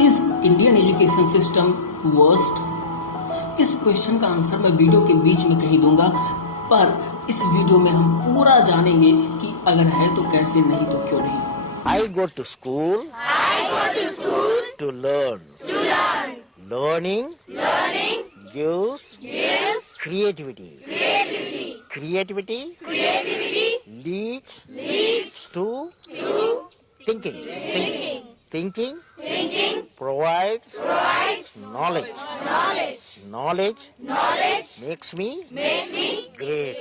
Is Indian education system worst? इस question का answer मैं वीडियो के बीच में कहीं दूंगा, पर इस वीडियो में हम पूरा जानेंगे कि अगर है तो कैसे, नहीं तो क्यों नहीं। I go to school to learn. Learning gives creativity. Creativity leads to thinking. Thinking provides knowledge. Knowledge makes me great.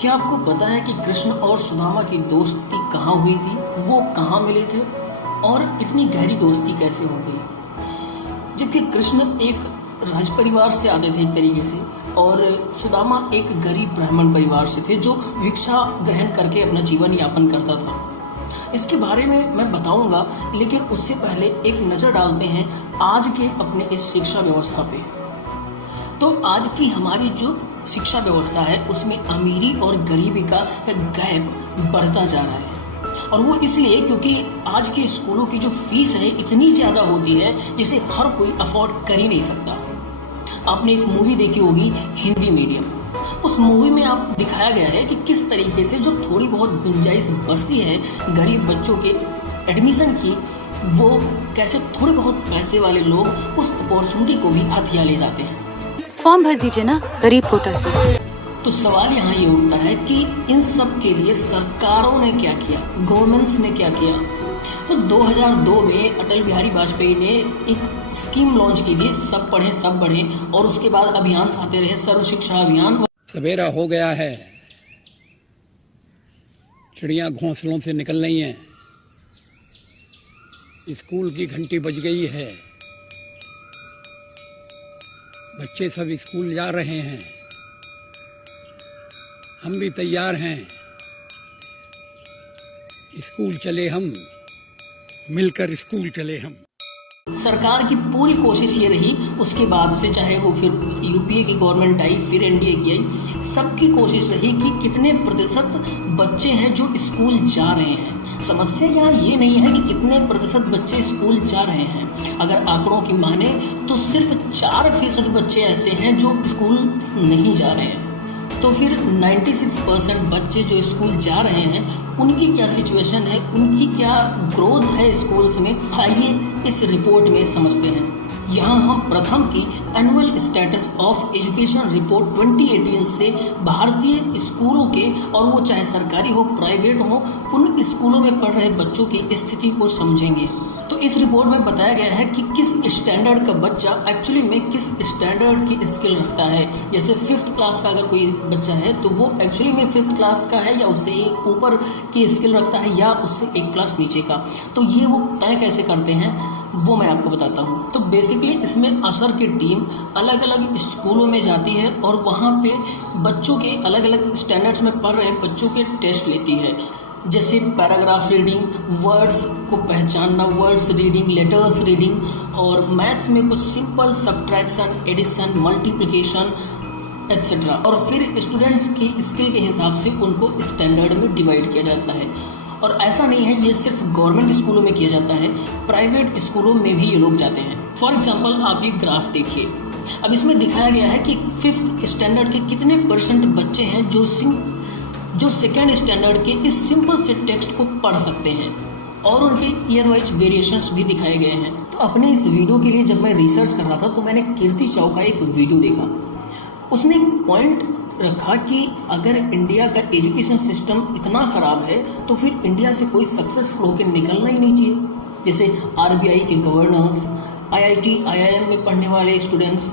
क्या आपको पता है कि कृष्ण और सुदामा की दोस्ती कहाँ हुई थी? वो कहाँ मिले थे और इतनी गहरी दोस्ती कैसे हो गई? जबकि कृष्ण एक राज परिवार से आते थे एक तरीके से, और सुदामा एक गरीब ब्राह्मण परिवार से थे जो भिक्षा ग्रहण करके अपना जीवन यापन करता था। इसके बारे में मैं बताऊंगा, लेकिन उससे पहले एक नज़र डालते हैं आज के अपने इस शिक्षा व्यवस्था पे। तो आज की हमारी जो शिक्षा व्यवस्था है उसमें अमीरी और गरीबी का गैप बढ़ता जा रहा है, और वो इसलिए क्योंकि आज के स्कूलों की जो फीस है इतनी ज़्यादा होती है जिसे हर कोई अफोर्ड कर ही नहीं सकता। आपने एक मूवी देखी होगी हिंदी मीडियम, उस मूवी में आप दिखाया गया है कि किस तरीके से जो थोड़ी बहुत गुंजाइश बचती है गरीब बच्चों के एडमिशन की, वो कैसे थोड़े बहुत पैसे वाले लोग उस अपॉर्चुनिटी को भी हथिया ले जाते हैं। फॉर्म भर दीजिए ना गरीब कोटा से। तो सवाल यहाँ ये उठता है कि इन सब के लिए सरकारों ने क्या किया, गवर्नमेंट्स ने क्या किया? तो 2002 में अटल बिहारी वाजपेयी ने एक स्कीम लॉन्च की थी, सब पढ़ें सब बढ़ें, और उसके बाद अभियान आते रहे, सर्व शिक्षा अभियान। सवेरा हो गया है, चिड़ियां घोंसलों से निकल रही हैं, स्कूल की घंटी बज गई है, बच्चे सब स्कूल जा रहे हैं, हम भी तैयार हैं, स्कूल चले हम, मिलकर स्कूल चले हम। सरकार की पूरी कोशिश ये रही, उसके बाद से चाहे वो फिर यूपीए की गवर्नमेंट आई, फिर एनडीए की आई, सबकी कोशिश रही कि कितने प्रतिशत बच्चे हैं जो स्कूल जा रहे हैं। समस्या यहाँ ये नहीं है कि कितने प्रतिशत बच्चे स्कूल जा रहे हैं, अगर आंकड़ों की माने तो सिर्फ 4% बच्चे ऐसे हैं जो स्कूल नहीं जा रहे हैं। तो फिर 96% बच्चे जो स्कूल जा रहे हैं उनकी क्या सिचुएशन है, उनकी क्या ग्रोथ है स्कूल्स में, आइए इस रिपोर्ट में समझते हैं। यहाँ हम प्रथम की annual status of education report 2018 से भारतीय स्कूलों के, और वो चाहे सरकारी हो प्राइवेट हो, उन स्कूलों में पढ़ रहे बच्चों की स्थिति को समझेंगे। तो इस रिपोर्ट में बताया गया है कि किस स्टैंडर्ड का बच्चा एक्चुअली में किस स्टैंडर्ड की स्किल रखता है। जैसे 5th क्लास का अगर कोई बच्चा है तो वो एक्चुअली में 5th क्लास का है, या उससे ऊपर की स्किल रखता है, या उससे एक क्लास नीचे का। तो ये वो तय कैसे करते हैं वो मैं आपको बताता हूँ। तो बेसिकली इसमें असर की टीम अलग अलग स्कूलों में जाती है और वहाँ पे बच्चों के अलग अलग स्टैंडर्ड्स में पढ़ रहे बच्चों के टेस्ट लेती है। जैसे पैराग्राफ रीडिंग, वर्ड्स को पहचानना, वर्ड्स रीडिंग, लेटर्स रीडिंग, और मैथ्स में कुछ simple subtraction, addition, multiplication etcetera. और फिर स्टूडेंट्स की स्किल के हिसाब से उनको स्टैंडर्ड में डिवाइड किया जाता है। और ऐसा नहीं है ये सिर्फ गवर्नमेंट स्कूलों में किया जाता है, प्राइवेट स्कूलों में भी ये लोग जाते हैं। फॉर एग्जाम्पल आप ये ग्राफ देखिए, अब इसमें दिखाया गया है कि 5th स्टैंडर्ड के कितने % बच्चे हैं जो 2nd स्टैंडर्ड के इस सिंपल से टेक्स्ट को पढ़ सकते हैं, और उनके ईयर वाइज वेरिएशंस भी दिखाए गए हैं। तो अपने इस वीडियो के लिए जब मैं रिसर्च कर रहा था तो मैंने कीर्ति चौ का एक वीडियो देखा। उसने एक पॉइंट रखा कि अगर इंडिया का एजुकेशन सिस्टम इतना ख़राब है तो फिर इंडिया से कोई सक्सेसफुल होकर निकलना ही नहीं चाहिए। जैसे आरबीआई के गवर्नर्स, आईआईटी, आईआईएम में पढ़ने वाले स्टूडेंट्स,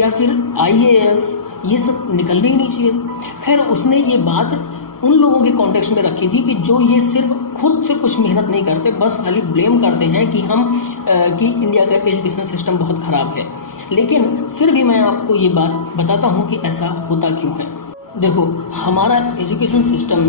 या फिर आईएएस, ये सब निकलने ही नहीं चाहिए। खैर उसने ये बात उन लोगों के कॉन्टेक्स्ट में रखी थी कि जो ये सिर्फ खुद से कुछ मेहनत नहीं करते, बस खाली ब्लेम करते हैं कि कि इंडिया का एजुकेशन सिस्टम बहुत ख़राब है। लेकिन फिर भी मैं आपको ये बात बताता हूँ कि ऐसा होता क्यों है। देखो, हमारा एजुकेशन सिस्टम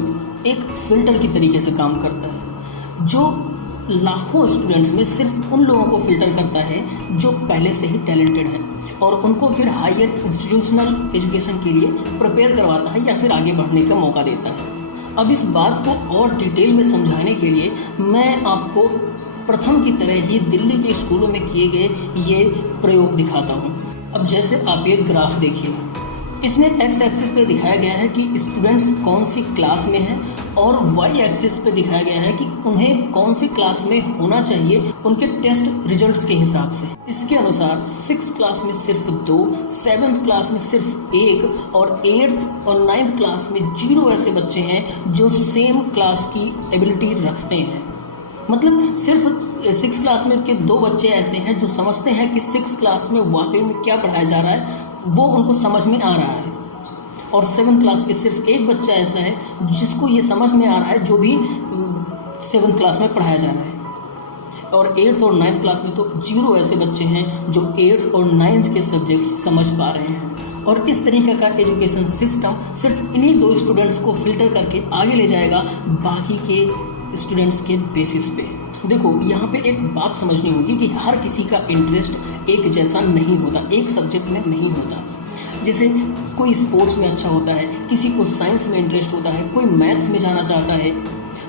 एक फ़िल्टर की तरीके से काम करता है, जो लाखों स्टूडेंट्स में सिर्फ उन लोगों को फ़िल्टर करता है जो पहले से ही टैलेंटेड हैं, और उनको फिर हायर इंस्टीट्यूशनल एजुकेशन के लिए प्रिपेयर करवाता है या फिर आगे बढ़ने का मौका देता है। अब इस बात को और डिटेल में समझाने के लिए मैं आपको प्रथम की तरह ही दिल्ली के स्कूलों में किए गए ये प्रयोग दिखाता हूँ। अब जैसे आप ये ग्राफ देखिए, इसमें एक्स एक्सिस पे दिखाया गया है कि स्टूडेंट्स कौन सी क्लास में हैं और वाई एक्सिस पे दिखाया गया है कि उन्हें कौन सी क्लास में होना चाहिए उनके टेस्ट रिजल्ट्स के हिसाब से। इसके अनुसार 6th क्लास में सिर्फ 2, 7th क्लास में सिर्फ 1 और 8th और 9th क्लास में 0 ऐसे बच्चे हैं जो सेम क्लास की एबिलिटी रखते हैं। मतलब सिर्फ 6th क्लास में के 2 बच्चे ऐसे हैं जो समझते हैं कि 6th क्लास में वाकई में क्या पढ़ाया जा रहा है, वो उनको समझ में आ रहा है। और 7th क्लास के सिर्फ 1 बच्चा ऐसा है जिसको ये समझ में आ रहा है जो भी 7th क्लास में पढ़ाया जा रहा है। और 8th और 9th क्लास में तो 0 ऐसे बच्चे हैं जो 8th और 9th के सब्जेक्ट समझ पा रहे हैं। और इस तरीके का एजुकेशन सिस्टम सिर्फ इन्हीं 2 स्टूडेंट्स को फिल्टर करके आगे ले जाएगा बाकी के स्टूडेंट्स के बेसिस पे। देखो, यहाँ पे एक बात समझनी होगी कि हर किसी का इंटरेस्ट एक जैसा नहीं होता, एक सब्जेक्ट में नहीं होता। जैसे कोई स्पोर्ट्स में अच्छा होता है, किसी को साइंस में इंटरेस्ट होता है, कोई मैथ्स में जाना चाहता है।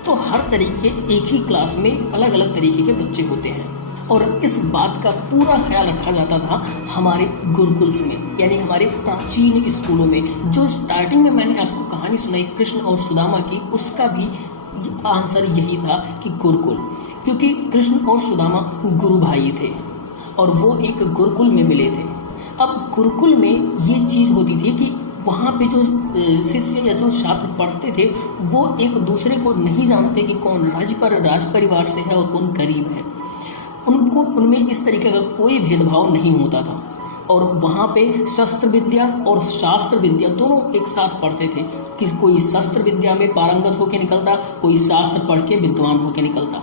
तो हर तरीके एक ही क्लास में अलग अलग तरीके के बच्चे होते हैं। और इस बात का पूरा ख्याल रखा जाता था हमारे गुरुकुल्स में, यानी हमारे प्राचीन स्कूलों में। जो स्टार्टिंग में मैंने आपको कहानी सुनाई कृष्ण और सुदामा की, उसका भी आंसर यही था कि गुरुकुल, क्योंकि कृष्ण और सुदामा गुरु भाई थे और वो एक गुरुकुल में मिले थे। अब गुरुकुल में ये चीज़ होती थी कि वहाँ पे जो शिष्य या जो छात्र पढ़ते थे वो एक दूसरे को नहीं जानते कि कौन राज परिवार से है और कौन गरीब है। उनको उनमें इस तरीके का कोई भेदभाव नहीं होता था। और वहाँ पे शस्त्र विद्या और शास्त्र विद्या दोनों एक साथ पढ़ते थे कि कोई शस्त्र विद्या में पारंगत होकर निकलता, कोई शास्त्र पढ़ के विद्वान होकर निकलता।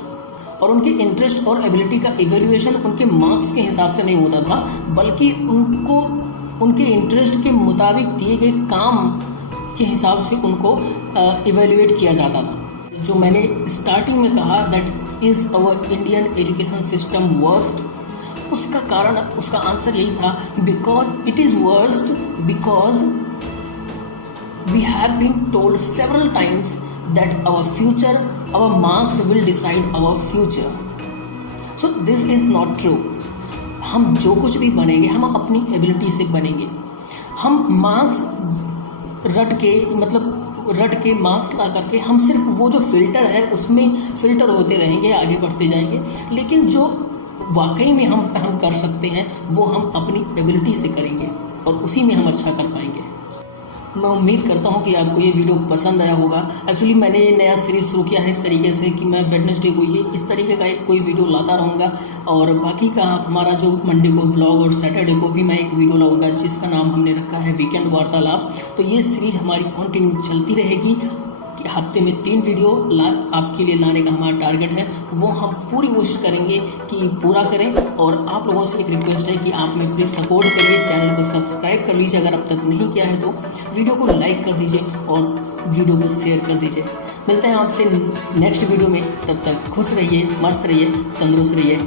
और उनके इंटरेस्ट और एबिलिटी का इवैल्यूएशन उनके मार्क्स के हिसाब से नहीं होता था, बल्कि उनको उनके इंटरेस्ट के मुताबिक दिए गए काम के हिसाब से उनको इवैल्यूएट किया जाता था। जो मैंने स्टार्टिंग में कहा that is our Indian education system worst, उसका कारण, उसका आंसर यही था because it is worst because we have been told several times that our future, our marks will decide our future. So this is not true. हम जो कुछ भी बनेंगे हम अपनी एबिलिटी से बनेंगे। हम मार्क्स रट के मार्क्स ला करके हम सिर्फ वो जो फिल्टर है उसमें फिल्टर होते रहेंगे, आगे बढ़ते जाएंगे। लेकिन जो वाकई में हम कर सकते हैं वो हम अपनी एबिलिटी से करेंगे और उसी में हम अच्छा कर पाएंगे। मैं उम्मीद करता हूँ कि आपको ये वीडियो पसंद आया होगा। एक्चुअली मैंने ये नया सीरीज़ शुरू किया है इस तरीके से कि मैं वेडनेसडे को ये इस तरीके का एक कोई वीडियो लाता रहूँगा और बाकी का हमारा जो मंडे को व्लॉग और सैटरडे को भी मैं एक वीडियो लाऊंगा जिसका नाम हमने रखा है वीकेंड वार्तालाप। तो ये सीरीज़ हमारी कंटिन्यू चलती रहेगी कि हफ्ते में 3 वीडियो आपके लिए लाने का हमारा टारगेट है। वो हम पूरी कोशिश करेंगे कि पूरा करें। और आप लोगों से एक रिक्वेस्ट है कि आप में प्लीज़ सपोर्ट करिए, चैनल को सब्सक्राइब कर लीजिए अगर अब तक नहीं किया है तो, वीडियो को लाइक कर दीजिए और वीडियो को शेयर कर दीजिए। मिलते हैं आपसे नेक्स्ट वीडियो में, तब तक खुश रहिए, मस्त रहिए, तंदुरुस्त रहिए।